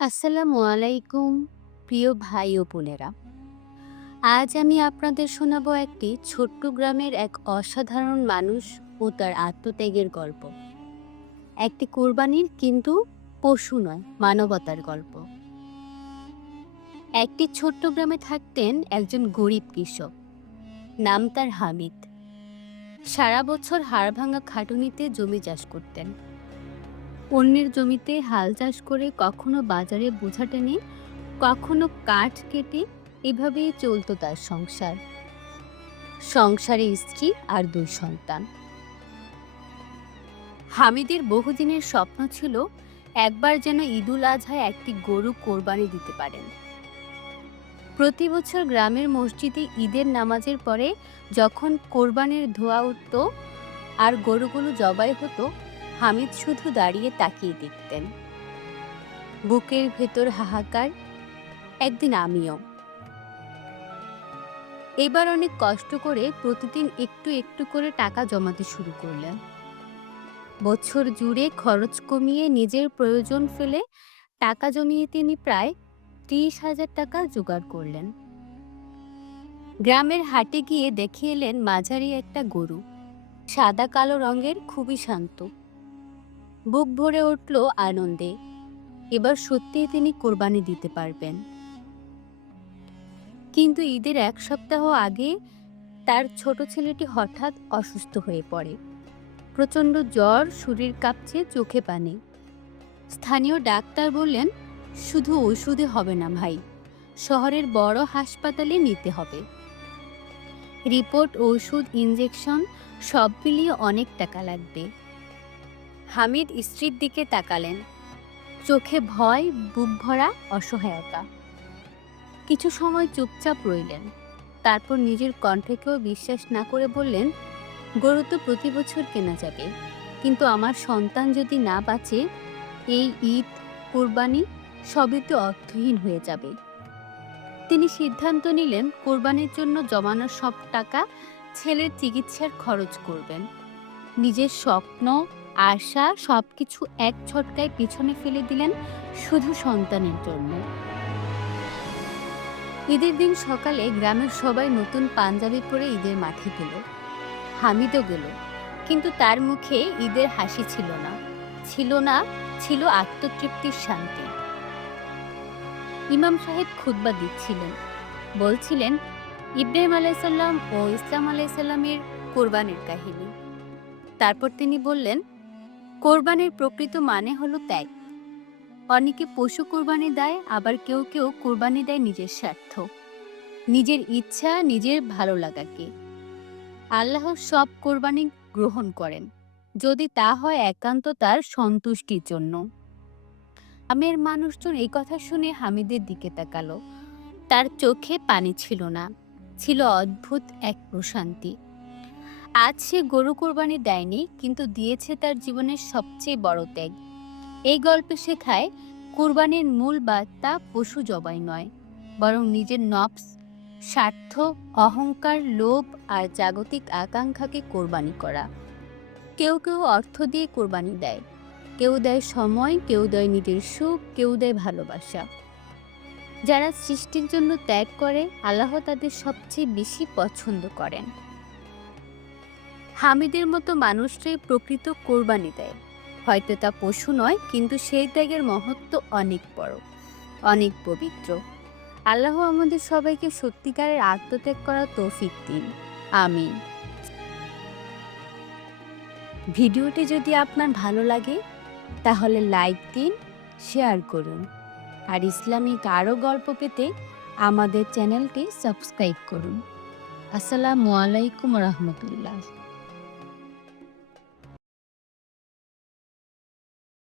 আসসালামু আলাইকুম প্রিয় ভাই ও বোনেরা। আজ আমি আপনাদের শোনাবো একটি ছোট্ট গ্রামের এক অসাধারণ মানুষ ও তার আত্মত্যাগের গল্প। একটি কোরবানির কিন্তু পশু নয়, মানবতার গল্প। একটি ছোট্ট গ্রামে থাকতেন একজন গরিব কৃষক, নাম তার হামিদ। সারা বছর হাড়ভাঙা খাটুনিতে জমি চাষ করতেন। অন্যের জমিতে হাল চাষ করে কখনো বাজারে বোঝা টেনে, কখনো কাঠ কেটে, এভাবেই চলতো তার সংসার। সংসারে স্ত্রী আর দুই সন্তান। হামিদের বহুদিনের স্বপ্ন ছিল একবার যেন ঈদুল আজহায় একটি গরু কোরবানি দিতে পারেন। প্রতি বছর গ্রামের মসজিদে ঈদের নামাজের পরে যখন কোরবানির ধোঁয়া উঠত আর গরুগুলো জবাই হতো, হামিদ শুধু দাঁড়িয়ে তাকিয়ে দেখতেন। বুকের ভেতর হাহাকার। একদিন আমিও। এবার অনেক কষ্ট করে প্রতিদিন একটু একটু করে টাকা জমাতে শুরু করলেন। বছর জুড়ে খরচ কমিয়ে নিজের প্রয়োজন ফেলে টাকা জমিয়ে তিনি প্রায় 30,000 টাকা জোগাড় করলেন। গ্রামের হাটে গিয়ে দেখে এলেন মাঝারি একটা গরু, সাদা কালো রঙের, খুবই শান্ত। বুক ভরে উঠল আনন্দে। এবার সত্যিই তিনি কোরবানি দিতে পারবেন। কিন্তু ঈদের এক সপ্তাহ আগে তার ছোট ছেলেটি হঠাৎ অসুস্থ হয়ে পড়ে। প্রচণ্ড জ্বর, শরীর কাঁপছে, চোখে পানি। স্থানীয় ডাক্তার বললেন, শুধু ওষুধে হবে না ভাই, শহরের বড় হাসপাতালে নিতে হবে। রিপোর্ট, ওষুধ, ইনজেকশন সব মিলিয়ে অনেক টাকা লাগবে। হামিদ স্ত্রীর দিকে তাকালেন, চোখে ভয়, বুক ভরা অসহায়তা। কিছু সময় চুপচাপ রইলেন। তারপর নিজের কণ্ঠকেও বিশ্বাস না করে বললেন, গরু তো প্রতি বছর কেনা যাবে, কিন্তু আমার সন্তান যদি না বাঁচে, এই ঈদ, কোরবানি সবই তো অর্থহীন হয়ে যাবে। তিনি সিদ্ধান্ত নিলেন কোরবানির জন্য জমানো সব টাকা ছেলের চিকিৎসার খরচ করবেন। নিজের স্বপ্ন, আশা সবকিছু এক ঝটকায় পিছনে ফেলে দিলেন শুধু সন্তানের জন্য। ঈদের দিন সকালে গ্রামের সবাই নতুন পাঞ্জাবি পরে ঈদের মাঠে গেল। হামিদও গেল, কিন্তু তার মুখে ঈদের হাসি ছিল না। ছিল আত্মতৃপ্তির শান্তি। ইমাম সাহেব খুতবা দিচ্ছিলেন, বলছিলেন ইব্রাহিম আলাইসাল্লাম ও ইসলাম আলাইসাল্লামের কোরবানির কাহিনী। তারপর তিনি বললেন, কোরবানির প্রকৃত মানে হলো ত্যাগ। অনেকে পশু কোরবানি দেয়, আবার কেউ কেউ কোরবানি দেয় নিজের স্বার্থ, নিজের ইচ্ছা, নিজের ভালো লাগাকে। আল্লাহ সব কোরবানি গ্রহণ করেন, যদি তা হয় একান্ত তার সন্তুষ্টির জন্য। গ্রামের মানুষজন এই কথা শুনে হামিদের দিকে তাকালো। তার চোখে পানি ছিল না, ছিল অদ্ভুত এক প্রশান্তি। আজ সে গরু কোরবানি দেয়নি, কিন্তু দিয়েছে তার জীবনের সবচেয়ে বড় ত্যাগ। এই গল্পে শেখায়, কোরবানির মূল বার্তা পশু জবাই নয়, বরং নিজের নফস, স্বার্থ, অহংকার, লোভ আর জাগতিক আকাঙ্ক্ষাকে কোরবানি করা। কেউ কেউ অর্থ দিয়ে কোরবানি দেয়, কেউ দেয় সময়, কেউ দেয় নিজের সুখ, কেউ দেয় ভালোবাসা। যারা সৃষ্টির জন্য ত্যাগ করে, আল্লাহ তাদের সবচেয়ে বেশি পছন্দ করেন। হামিদের মতো মানুষরাই প্রকৃত কোরবানি দেয়। হয়তো তা পশু নয়, কিন্তু সেই ত্যাগের মহত্ব অনেক বড়, অনেক পবিত্র। আল্লাহ আমাদের সবাইকে সত্যিকারের আত্মত্যাগ করার তৌফিক দিন। আমিন। ভিডিওটি যদি আপনার ভালো লাগে তাহলে লাইক দিন, শেয়ার করুন, আর ইসলামিক আরও গল্প পেতে আমাদের চ্যানেলটি সাবস্ক্রাইব করুন। আসসালামু আলাইকুম রহমতুল্লাহ।